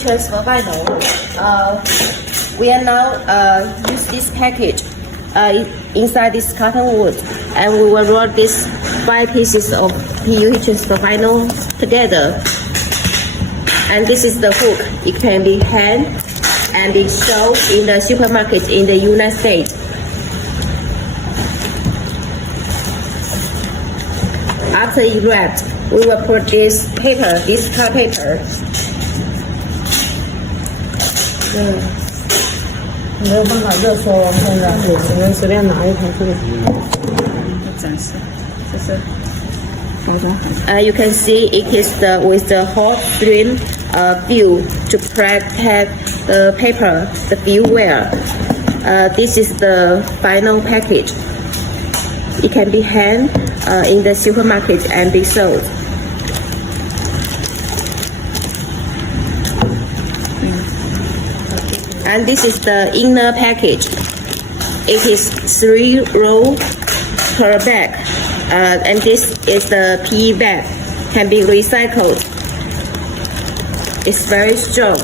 transfer vinyl. We are now use this package inside this cotton wood, and we will roll these 5 pieces of PU heat transfer vinyl together. And this is the hook. It can be hand and it sold in the supermarket in the United States. After it wrapped, we will put this paper, this cut paper. 没有办法热缩，现在只能随便拿一条出来。展示，这是包装盒。You can see it is with the hot stream view to protect the paper, the view well. This is the final package. It can be hand in the supermarket and be sold. And this is the inner package. It is 3 roll per bag, and this is the PE bag. Can be recycled. It's very strong.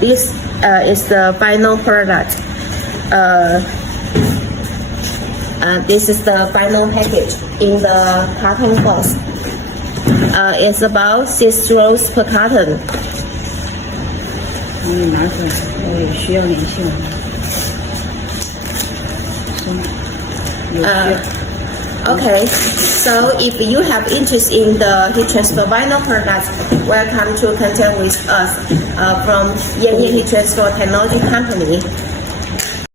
This is the final product. This is the final package in the carton box. It's about 6 rolls per carton. 你拿出来，我也需要联系我。Okay, so if you have interest in the heat transfer vinyl products, welcome to contact with us from Jianhua Heat Transfer Technology Company.